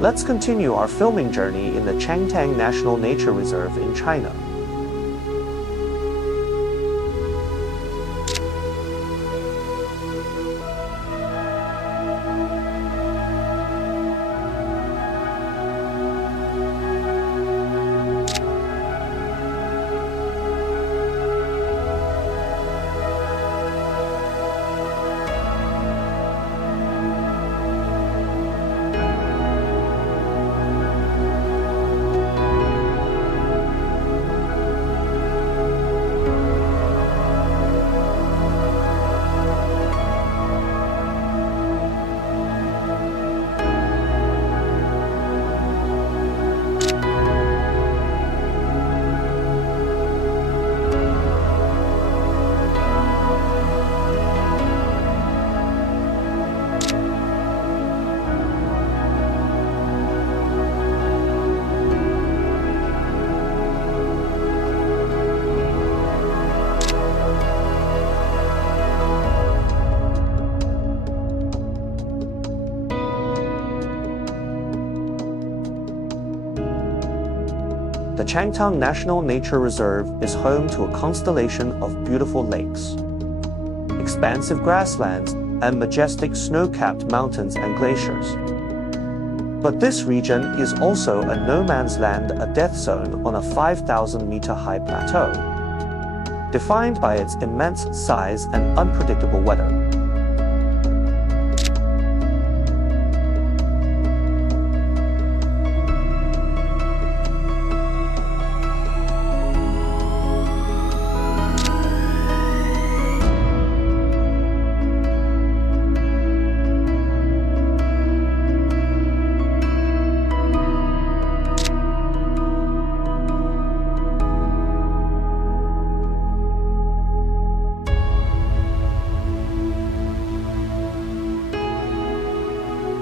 Let's continue our filming journey in the Qiangtang Nature Reserve in China. The Qiangtang Nature Reserve is home to a constellation of beautiful lakes, expansive grasslands, and majestic snow-capped mountains and glaciers. But this region is also a no-man's land, a death zone on a 5,000-meter high plateau, defined by its immense size and unpredictable weather.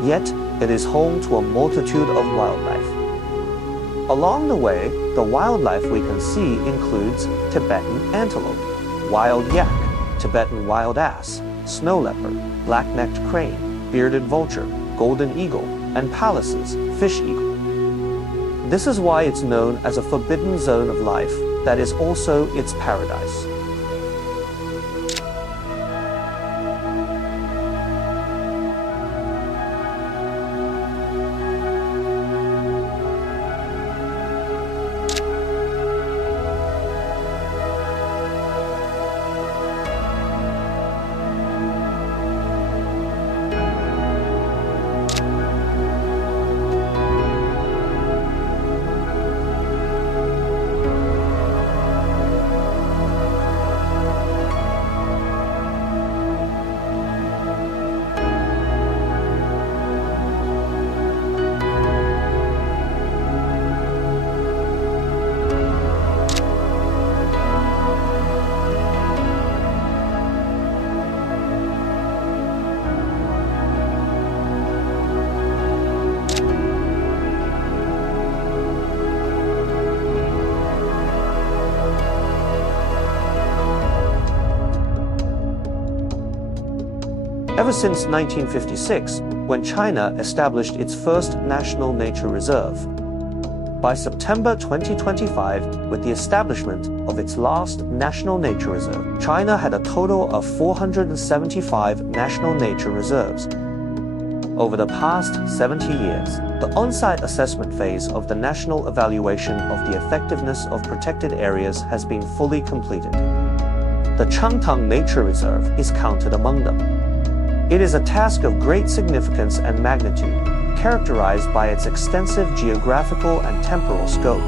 Yet, it is home to a multitude of wildlife. Along the way, the wildlife we can see includes Tibetan antelope, wild yak, Tibetan wild ass, snow leopard, black-necked crane, bearded vulture, golden eagle, and Pallas's fish eagle. This is why it's known as a forbidden zone of life that is also its paradise. Ever since 1956, when China established its first national nature reserve, by September 2025, with the establishment of its last national nature reserve, China had a total of 475 national nature reserves. Over the past 70 years, the on-site assessment phase of the national evaluation of the effectiveness of protected areas has been fully completed. The Qiangtang Nature Reserve is counted among them. It is a task of great significance and magnitude, characterized by its extensive geographical and temporal scope.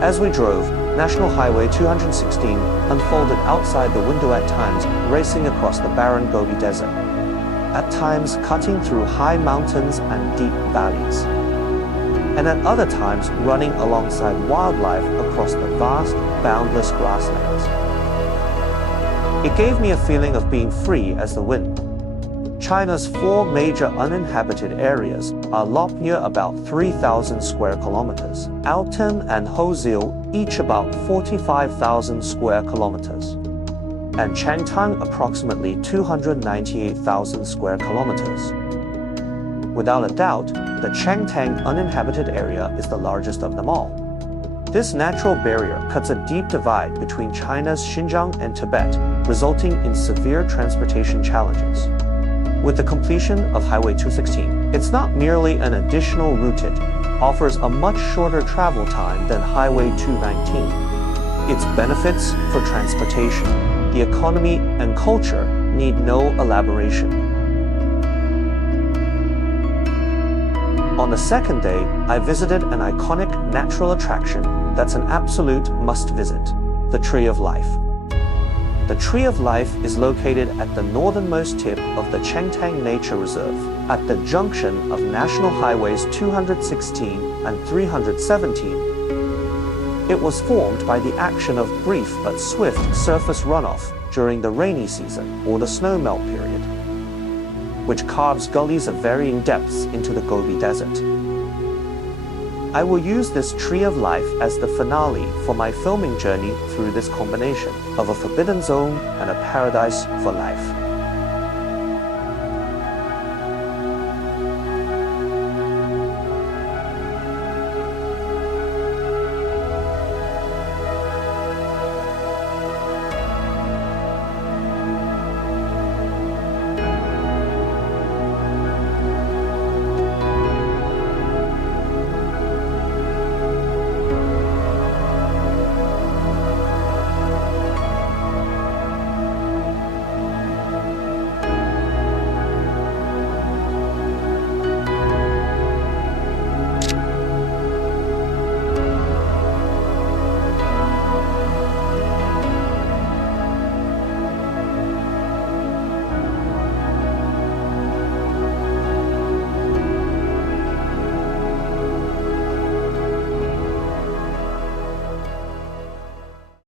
As we drove, National Highway 216 unfolded outside the window, at times racing across the barren Gobi Desert, at times cutting through high mountains and deep valleys, and at other times running alongside wildlife across the vast, boundless grasslands. It gave me a feeling of being free as the wind. China's 4 major uninhabited areas are lopped near about 3,000 square kilometers, Altan and Hozil each about 45,000 square kilometers, and Qiangtang approximately 298,000 square kilometers. Without a doubt, the Qiangtang uninhabited area is the largest of them all. This natural barrier cuts a deep divide between China's Xinjiang and Tibet, resulting in severe transportation challenges. With the completion of Highway 216, it's not merely an additional route, it offers a much shorter travel time than Highway 219. Its benefits for transportation, the economy, and culture need no elaboration. On the second day, I visited an iconic natural attraction that's an absolute must-visit, the Tree of Life. The Tree of Life is located at the northernmost tip of the Qiangtang Nature Reserve, at the junction of National Highways 216 and 317. It was formed by the action of brief but swift surface runoff during the rainy season or the snowmelt period, which carves gullies of varying depths into the Gobi Desert. I will use this Tree of Life as the finale for my filming journey through this combination of a forbidden zone and a paradise for life.